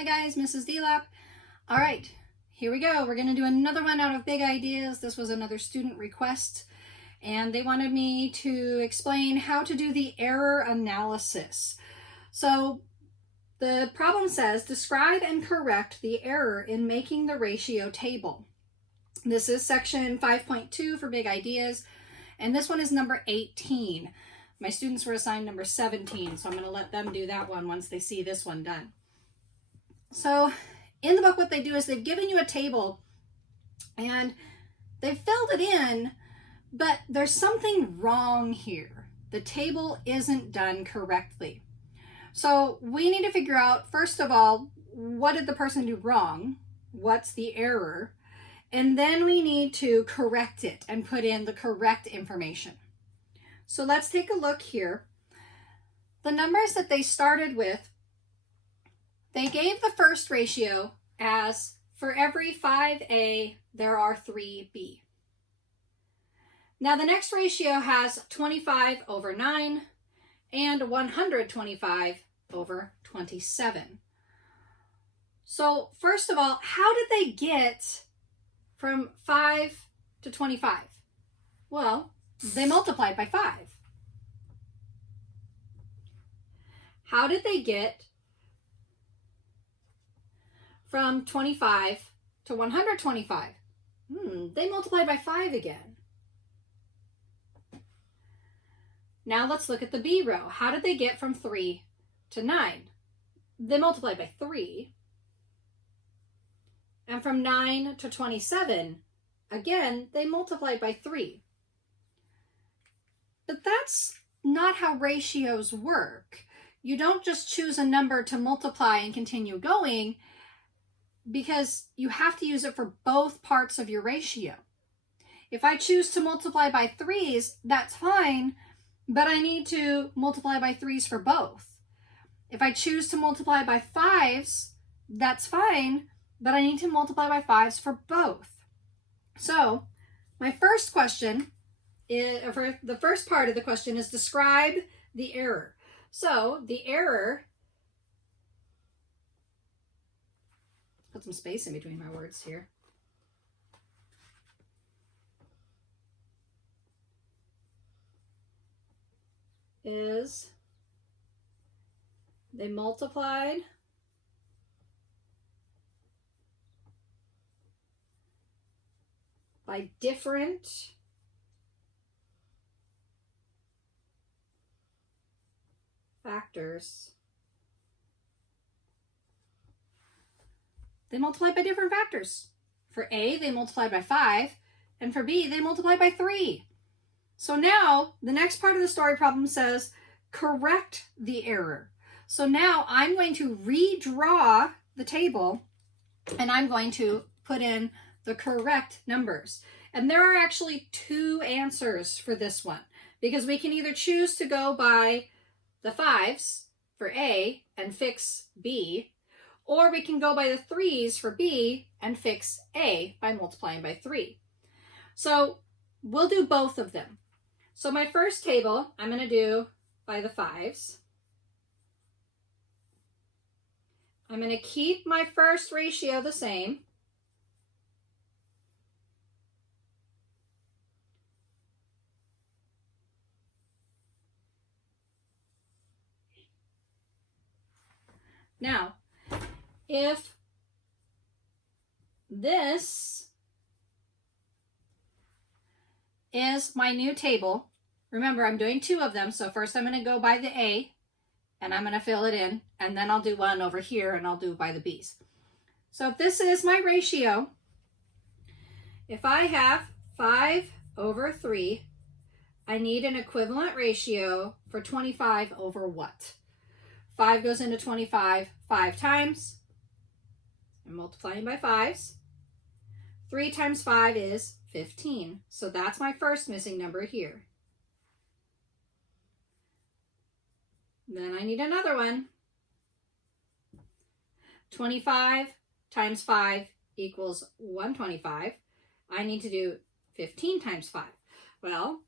Hi guys, Mrs.DeLap. All right, here we go. We're gonna do another one out of Big Ideas. This was another student request, and they wanted me to explain how to do the error analysis. So the problem says, describe and correct the error in making the ratio table. This is section 5.2 for Big Ideas, and this one is number 18. My students were assigned number 17, so I'm going to let them do that one once they see this one done. So in the book, what they do is they've given you a table and they've filled it in, but there's something wrong here. The table isn't done correctly. So we need to figure out, first of all, what did the person do wrong? What's the error? And then we need to correct it and put in the correct information. So let's take a look here. The numbers that they started with, they gave the first ratio as for every 5A, there are 3B. Now the next ratio has 25 over 9 and 125 over 27. So first of all, how did they get from 5 to 25? Well, they multiplied by 5. How did they get from 25 to 125? They multiplied by 5 again. Now let's look at the B row. How did they get from 3 to 9? They multiplied by 3. And from 9 to 27, again, they multiplied by 3. But that's not how ratios work. You don't just choose a number to multiply and continue going, because you have to use it for both parts of your ratio. If I choose to multiply by 3's, that's fine, but I need to multiply by 3's for both. If I choose to multiply by 5's, that's fine, but I need to multiply by 5's for both. So my first question is, for the first part of the question, is describe the error. So the error, put some space in between my words here. Is they multiplied by different factors. They multiplied by different factors. For A, they multiplied by 5, and for B, they multiplied by 3. So now, the next part of the story problem says, correct the error. So now I'm going to redraw the table, and I'm going to put in the correct numbers. And there are actually 2 answers for this one, because we can either choose to go by the 5's for A and fix B, or we can go by the 3's for B and fix A by multiplying by 3. So we'll do both of them. So my first table, I'm going to do by the 5's. I'm going to keep my first ratio the same. Now, if this is my new table, remember I'm doing 2 of them, so first I'm going to go by the A and I'm going to fill it in, and then I'll do one over here and I'll do by the B's. So if this is my ratio, if I have 5 over 3, I need an equivalent ratio for 25 over what? 5 goes into 25 5 times. I'm multiplying by 5's. 3 times 5 is 15. So that's my first missing number here. Then I need another one. 25 times 5 equals 125. I need to do 15 times 5. Well,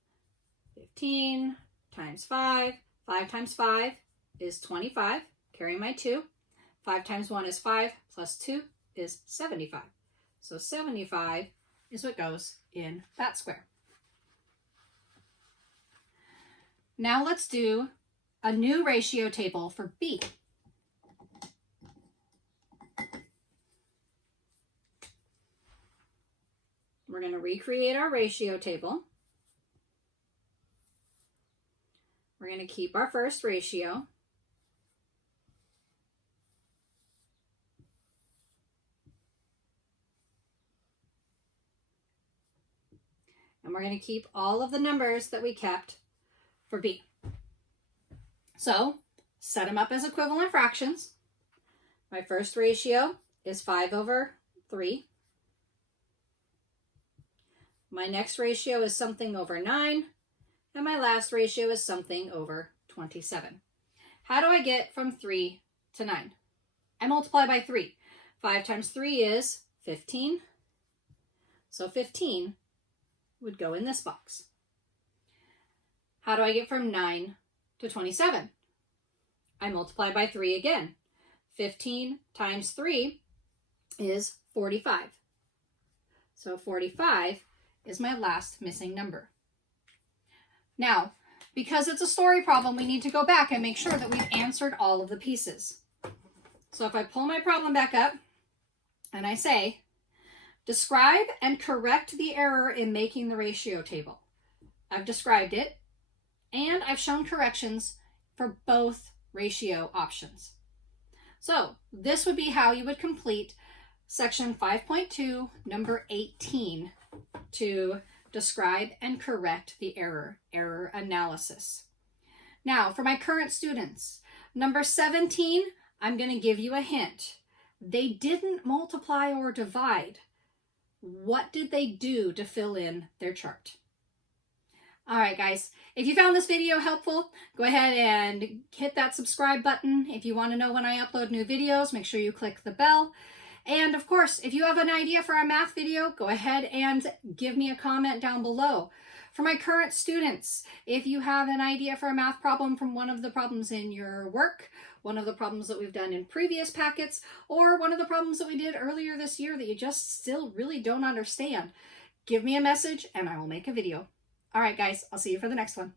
15 times 5, 5 times 5 is 25, carry my 2. 5 times 1 is 5, plus 2 is 75. So 75 is what goes in that square. Now let's do a new ratio table for B. We're going to recreate our ratio table. We're going to keep our first ratio. And we're going to keep all of the numbers that we kept for B. So set them up as equivalent fractions. My first ratio is 5 over 3. My next ratio is something over 9. And my last ratio is something over 27. How do I get from 3 to 9? I multiply by 3. 5 times 3 is 15. So 15 would go in this box. How do I get from 9 to 27? I multiply by 3 again. 15 times 3 is 45. So 45 is my last missing number. Now, because it's a story problem, we need to go back and make sure that we've answered all of the pieces. So if I pull my problem back up and I say, describe and correct the error in making the ratio table. I've described it, and I've shown corrections for both ratio options. So this would be how you would complete section 5.2, number 18, to describe and correct the error analysis. Now, for my current students, number 17, I'm going to give you a hint. They didn't multiply or divide. What did they do to fill in their chart? All right, guys, if you found this video helpful, go ahead and hit that subscribe button. If you want to know when I upload new videos, make sure you click the bell. And of course, if you have an idea for a math video, go ahead and give me a comment down below. For my current students, if you have an idea for a math problem from one of the problems in your work, one of the problems that we've done in previous packets, or one of the problems that we did earlier this year that you just still really don't understand, give me a message and I will make a video. All right, guys, I'll see you for the next one.